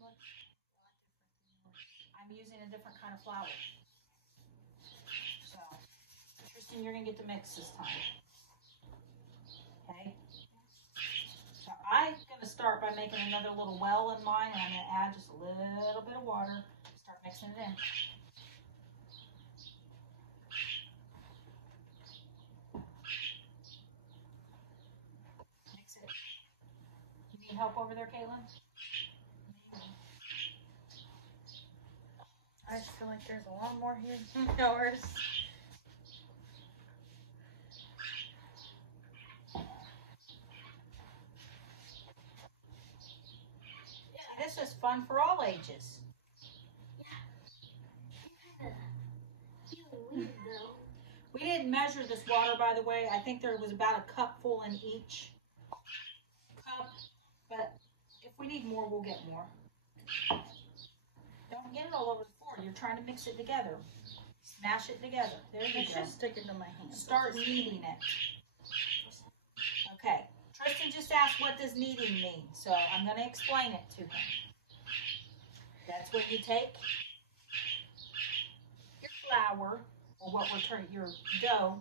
look. I'm using a different kind of flour. So, Tristan, you're going to get the mix this time. Okay? So I'm going to start by making another little well in mine, and I'm going to add just a little bit of water. Start mixing it in. Mix it. You need help over there, Caitlin? I just feel like there's a lot more here than yours. Yeah, this is fun for all ages. We didn't measure this water, by the way. I think there was about a cup full in each cup, but if we need more, we'll get more. Don't get it all over the floor. You're trying to mix it together. Smash it together. There you go. It's just sticking to my hand. Start kneading it. Okay. Tristan just asked, what does kneading mean? So I'm going to explain it to him. That's when you take your flour, or what we're turning, your dough,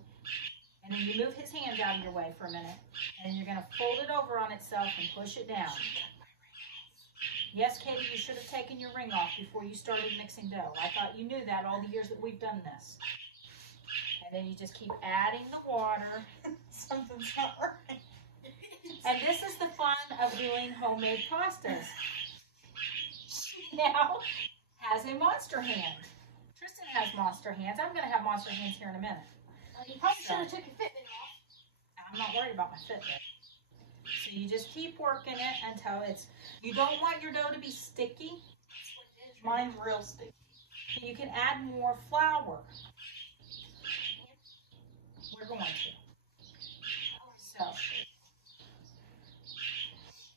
and then you move his hand out of your way for a minute, and you're going to fold it over on itself and push it down. Yes, Katie, you should have taken your ring off before you started mixing dough. I thought you knew that all the years that we've done this. And then you just keep adding the water. Something's not right. And this is the fun of doing homemade pastas. She now has a monster hand. Tristan has monster hands. I'm going to have monster hands here in a minute. You probably should have took your Fitbit off. I'm not worried about my Fitbit. So you just keep working it until it's, you don't want your dough to be sticky. Mine's real sticky. You can add more flour. We're going to. So,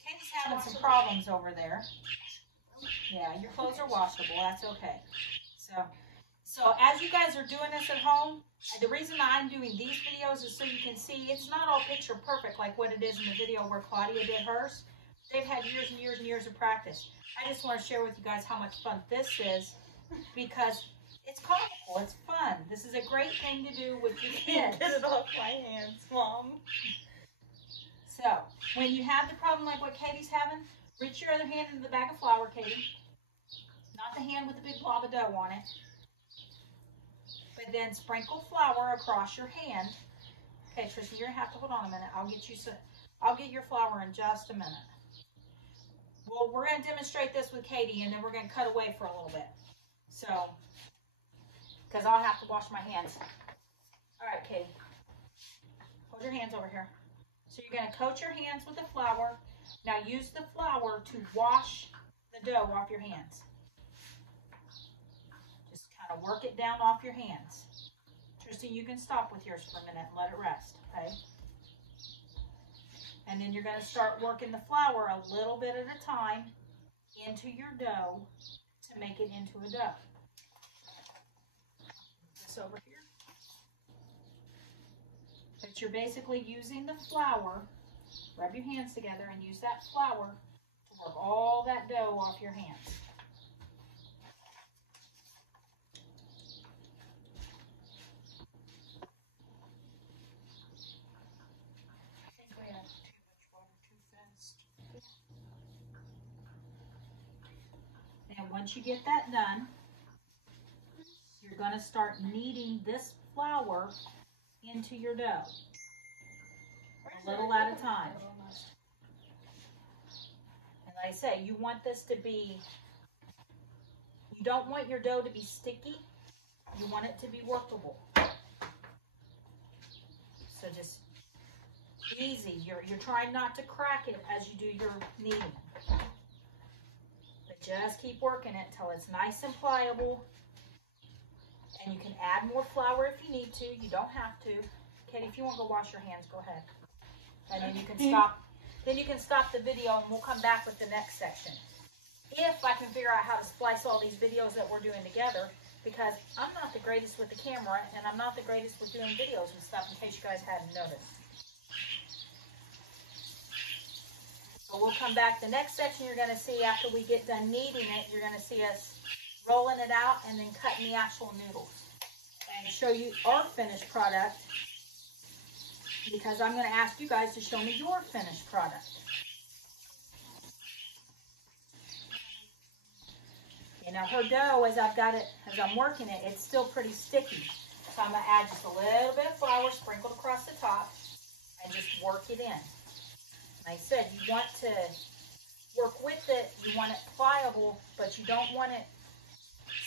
Katie's having some problems over there. Yeah, your clothes are washable. That's okay. So as you guys are doing this at home, the reason I'm doing these videos is so you can see it's not all picture perfect like what it is in the video where Claudia did hers. They've had years and years and years of practice. I just want to share with you guys how much fun this is because it's comical, it's fun. This is a great thing to do with your kids. Get it off my hands, Mom. So, when you have the problem like what Katie's having, reach your other hand into the bag of flour, Katie. Not the hand with the big blob of dough on it. But then sprinkle flour across your hand. Okay, Tristan, you're gonna have to hold on a minute. I'll get your flour in just a minute. Well, we're gonna demonstrate this with Katie, and then we're gonna cut away for a little bit. So, because I'll have to wash my hands. All right, Katie, hold your hands over here. So you're gonna coat your hands with the flour. Now use the flour to wash the dough off your hands. Work it down off your hands. Tristan, you can stop with yours for a minute and let it rest, okay? And then you're going to start working the flour a little bit at a time into your dough to make it into a dough. This over here. But you're basically using the flour. Rub your hands together and use that flour to work all that dough off your hands. And once you get that done, you're going to start kneading this flour into your dough, a little at a time. And like I say, you want this to be, you don't want your dough to be sticky, you want it to be workable. So just easy, you're trying not to crack it as you do your kneading. Just keep working it until it's nice and pliable. And you can add more flour if you need to. You don't have to. Katie, if you want to go wash your hands, go ahead. And then you can stop. Then you can stop the video and we'll come back with the next section. If I can figure out how to splice all these videos that we're doing together, because I'm not the greatest with the camera and I'm not the greatest with doing videos and stuff, in case you guys hadn't noticed. So we'll come back. The next section you're going to see after we get done kneading it, you're going to see us rolling it out and then cutting the actual noodles. And show you our finished product, because I'm going to ask you guys to show me your finished product. You know, her dough, as I'm working it, it's still pretty sticky. So I'm going to add just a little bit of flour sprinkled across the top and just work it in. Like I said, you want to work with it, you want it pliable, but you don't want it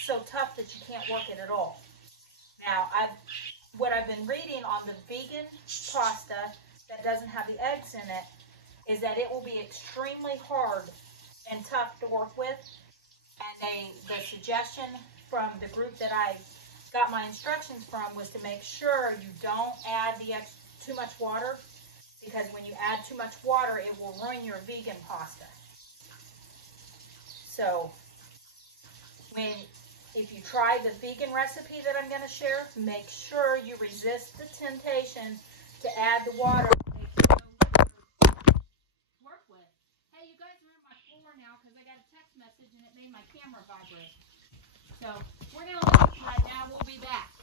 so tough that you can't work it at all. Now, what I've been reading on the vegan pasta that doesn't have the eggs in it is that it will be extremely hard and tough to work with. And the suggestion from the group that I got my instructions from was to make sure you don't add too much water, because when you add too much water, it will ruin your vegan pasta. So, if you try the vegan recipe that I'm going to share, make sure you resist the temptation to add the water. Work with. Hey, you guys are in my floor now because I got a text message and it made my camera vibrate. So we're going to leave right now. We'll be back.